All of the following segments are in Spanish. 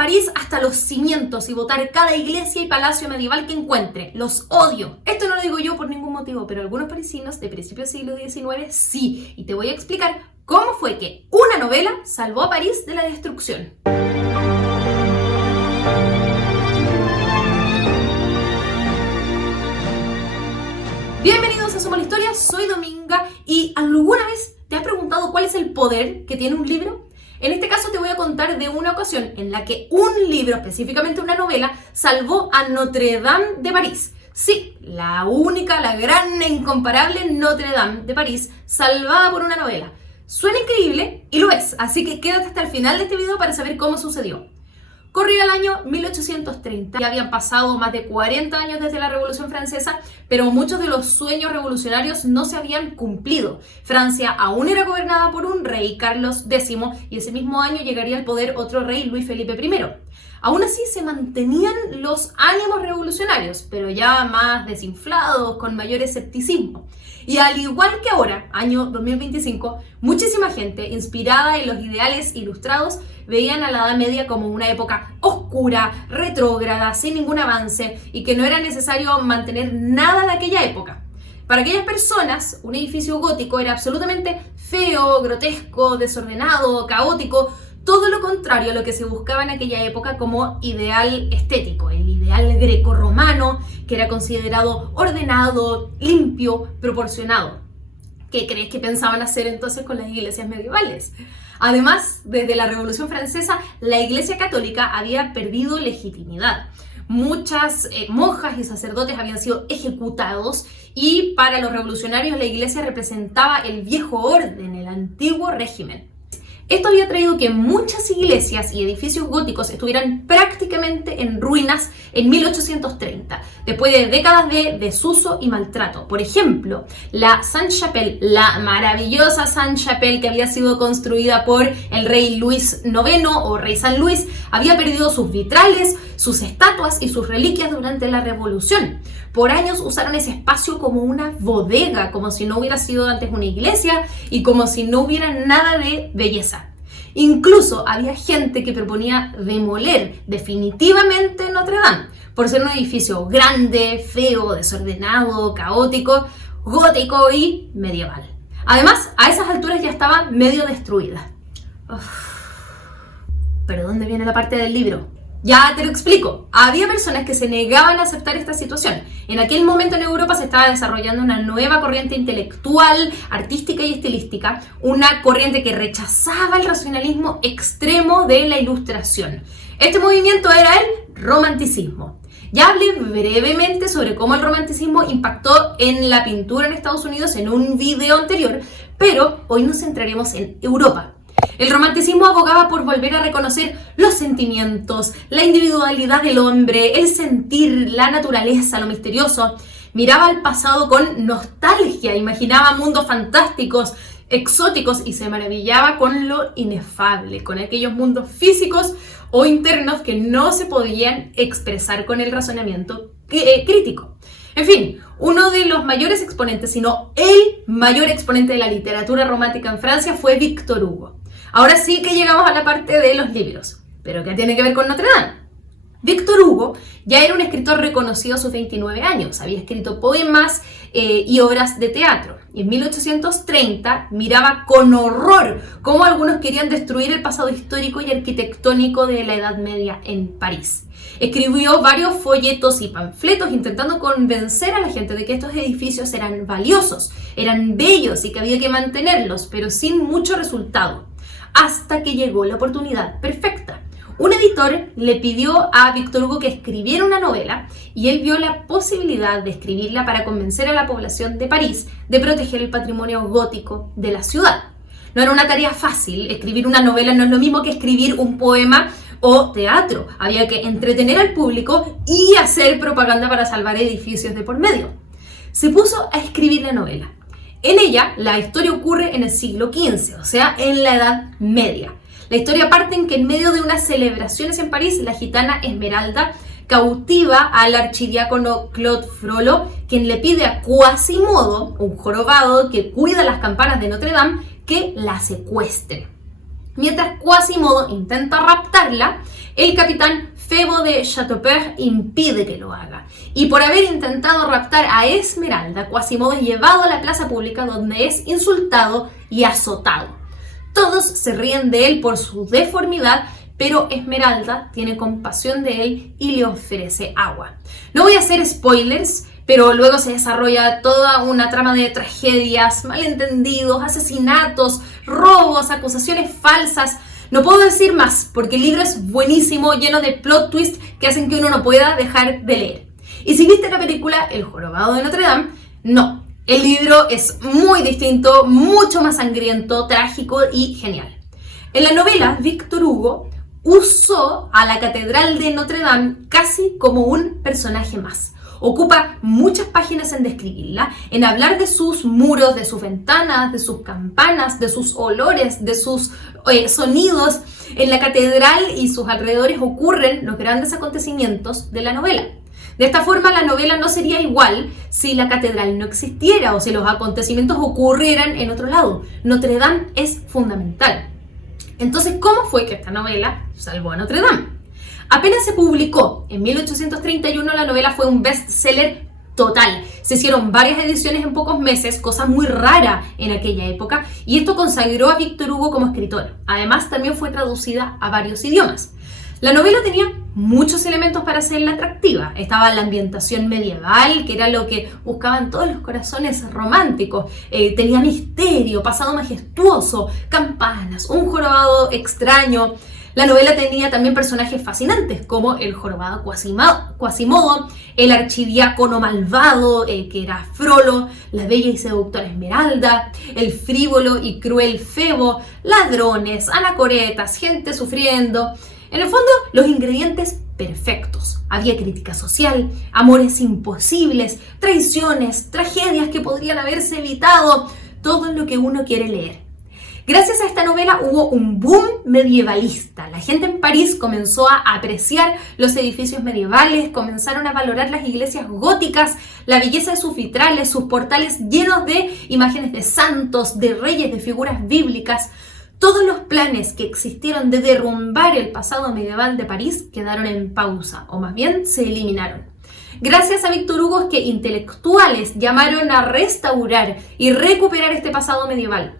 París hasta los cimientos y botar cada iglesia y palacio medieval que encuentre. Los odio. Esto no lo digo yo por ningún motivo, pero algunos parisinos de principios del siglo XIX sí. Y te voy a explicar cómo fue que una novela salvó a París de la destrucción. Bienvenidos a Somos la Historia, soy Dominga y ¿alguna vez te has preguntado cuál es el poder que tiene un libro? En este caso te voy a contar de una ocasión en la que un libro, específicamente una novela, salvó a Notre Dame de París. Sí, la única, la gran e incomparable Notre Dame de París, salvada por una novela. Suena increíble y lo es, así que quédate hasta el final de este video para saber cómo sucedió. Corría el año 1830, ya habían pasado más de 40 años desde la Revolución Francesa, pero muchos de los sueños revolucionarios no se habían cumplido. Francia aún era gobernada por un rey, Carlos X, y ese mismo año llegaría al poder otro rey, Luis Felipe I. Aún así se mantenían los ánimos revolucionarios, pero ya más desinflados, con mayor escepticismo. Y al igual que ahora, año 2025, muchísima gente inspirada en los ideales ilustrados veían a la Edad Media como una época oscura, retrógrada, sin ningún avance y que no era necesario mantener nada de aquella época. Para aquellas personas, un edificio gótico era absolutamente feo, grotesco, desordenado, caótico, todo lo contrario a lo que se buscaba en aquella época como ideal estético, el ideal grecorromano, que era considerado ordenado, limpio, proporcionado. ¿Qué crees que pensaban hacer entonces con las iglesias medievales? Además, desde la Revolución Francesa, la Iglesia Católica había perdido legitimidad. Muchas monjas y sacerdotes habían sido ejecutados y para los revolucionarios la Iglesia representaba el viejo orden, el antiguo régimen. Esto había traído que muchas iglesias y edificios góticos estuvieran prácticamente en ruinas en 1830, después de décadas de desuso y maltrato. Por ejemplo, la Sainte-Chapelle, la maravillosa Sainte-Chapelle que había sido construida por el rey Luis IX o rey San Luis, había perdido sus vitrales, sus estatuas y sus reliquias durante la Revolución. Por años usaron ese espacio como una bodega, como si no hubiera sido antes una iglesia y como si no hubiera nada de belleza. Incluso había gente que proponía demoler definitivamente Notre Dame por ser un edificio grande, feo, desordenado, caótico, gótico y medieval. Además, a esas alturas ya estaba medio destruida. ¿Pero dónde viene la parte del libro? Ya te lo explico. Había personas que se negaban a aceptar esta situación. En aquel momento en Europa se estaba desarrollando una nueva corriente intelectual, artística y estilística, una corriente que rechazaba el racionalismo extremo de la Ilustración. Este movimiento era el romanticismo. Ya hablé brevemente sobre cómo el romanticismo impactó en la pintura en Estados Unidos en un video anterior, pero hoy nos centraremos en Europa. El romanticismo abogaba por volver a reconocer los sentimientos, la individualidad del hombre, el sentir, la naturaleza, lo misterioso. Miraba al pasado con nostalgia, imaginaba mundos fantásticos, exóticos y se maravillaba con lo inefable, con aquellos mundos físicos o internos que no se podían expresar con el razonamiento crítico. En fin, uno de los mayores exponentes, si no el mayor exponente de la literatura romántica en Francia fue Victor Hugo. Ahora sí que llegamos a la parte de los libros. ¿Pero qué tiene que ver con Notre Dame? Victor Hugo ya era un escritor reconocido a sus 29 años. Había escrito poemas y obras de teatro. Y en 1830 miraba con horror cómo algunos querían destruir el pasado histórico y arquitectónico de la Edad Media en París. Escribió varios folletos y panfletos intentando convencer a la gente de que estos edificios eran valiosos, eran bellos y que había que mantenerlos, pero sin mucho resultado. Hasta que llegó la oportunidad perfecta. Un editor le pidió a Victor Hugo que escribiera una novela y él vio la posibilidad de escribirla para convencer a la población de París de proteger el patrimonio gótico de la ciudad. No era una tarea fácil, escribir una novela no es lo mismo que escribir un poema o teatro. Había que entretener al público y hacer propaganda para salvar edificios de por medio. Se puso a escribir la novela. En ella, la historia ocurre en el siglo XV, o sea, en la Edad Media. La historia parte en que en medio de unas celebraciones en París, la gitana Esmeralda cautiva al archidiácono Claude Frollo, quien le pide a Quasimodo, un jorobado que cuida las campanas de Notre Dame, que la secuestre. Mientras Quasimodo intenta raptarla, el capitán Febo de Chateaupers impide que lo haga. Y por haber intentado raptar a Esmeralda, Quasimodo es llevado a la plaza pública donde es insultado y azotado. Todos se ríen de él por su deformidad, pero Esmeralda tiene compasión de él y le ofrece agua. No voy a hacer spoilers, pero luego se desarrolla toda una trama de tragedias, malentendidos, asesinatos, robos, acusaciones falsas. No puedo decir más, porque el libro es buenísimo, lleno de plot twists que hacen que uno no pueda dejar de leer. Y si viste la película El Jorobado de Notre Dame, no. El libro es muy distinto, mucho más sangriento, trágico y genial. En la novela, Victor Hugo usó a la Catedral de Notre Dame casi como un personaje más. Ocupa muchas páginas en describirla, en hablar de sus muros, de sus ventanas, de sus campanas, de sus olores, de sus sonidos. En la catedral y sus alrededores ocurren los grandes acontecimientos de la novela. De esta forma, la novela no sería igual si la catedral no existiera o si los acontecimientos ocurrieran en otro lado. Notre Dame es fundamental. Entonces, ¿cómo fue que esta novela salvó a Notre Dame? Apenas se publicó en 1831, la novela fue un bestseller total. Se hicieron varias ediciones en pocos meses, cosa muy rara en aquella época, y esto consagró a Victor Hugo como escritor. Además, también fue traducida a varios idiomas. La novela tenía muchos elementos para hacerla atractiva. Estaba la ambientación medieval, que era lo que buscaban todos los corazones románticos. Tenía misterio, pasado majestuoso, campanas, un jorobado extraño. La novela tenía también personajes fascinantes como el jorobado Quasimodo, el archidiácono malvado, que era Frollo, la bella y seductora Esmeralda, el frívolo y cruel Febo, ladrones, anacoretas, gente sufriendo. En el fondo, los ingredientes perfectos. Había crítica social, amores imposibles, traiciones, tragedias que podrían haberse evitado, todo lo que uno quiere leer. Gracias a esta novela hubo un boom medievalista. La gente en París comenzó a apreciar los edificios medievales, comenzaron a valorar las iglesias góticas, la belleza de sus vitrales, sus portales llenos de imágenes de santos, de reyes, de figuras bíblicas. Todos los planes que existieron de derrumbar el pasado medieval de París quedaron en pausa, o más bien se eliminaron. Gracias a Victor Hugo es que intelectuales llamaron a restaurar y recuperar este pasado medieval.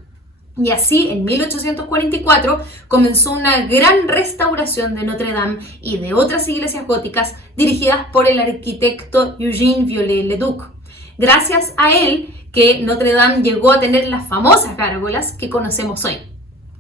Y así, en 1844, comenzó una gran restauración de Notre Dame y de otras iglesias góticas dirigidas por el arquitecto Eugène Viollet-le-Duc. Gracias a él que Notre Dame llegó a tener las famosas gárgolas que conocemos hoy.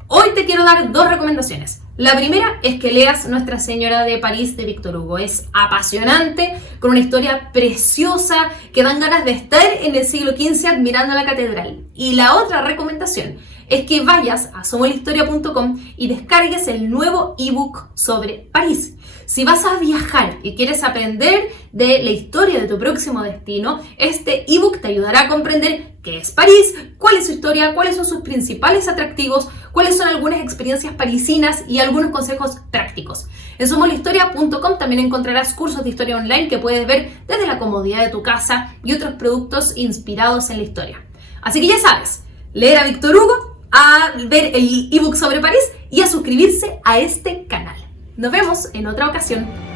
Hoy te quiero dar dos recomendaciones. La primera es que leas Nuestra Señora de París de Victor Hugo. Es apasionante, con una historia preciosa que dan ganas de estar en el siglo XV admirando la catedral. Y la otra recomendación es que vayas a somoshistoria.com y descargues el nuevo ebook sobre París. Si vas a viajar y quieres aprender de la historia de tu próximo destino, este ebook te ayudará a comprender qué es París, cuál es su historia, cuáles son sus principales atractivos, cuáles son algunas experiencias parisinas y algunos consejos prácticos. En somoshistoria.com también encontrarás cursos de historia online que puedes ver desde la comodidad de tu casa y otros productos inspirados en la historia. Así que ya sabes, leer a Victor Hugo, a ver el ebook sobre París y a suscribirse a este canal. Nos vemos en otra ocasión.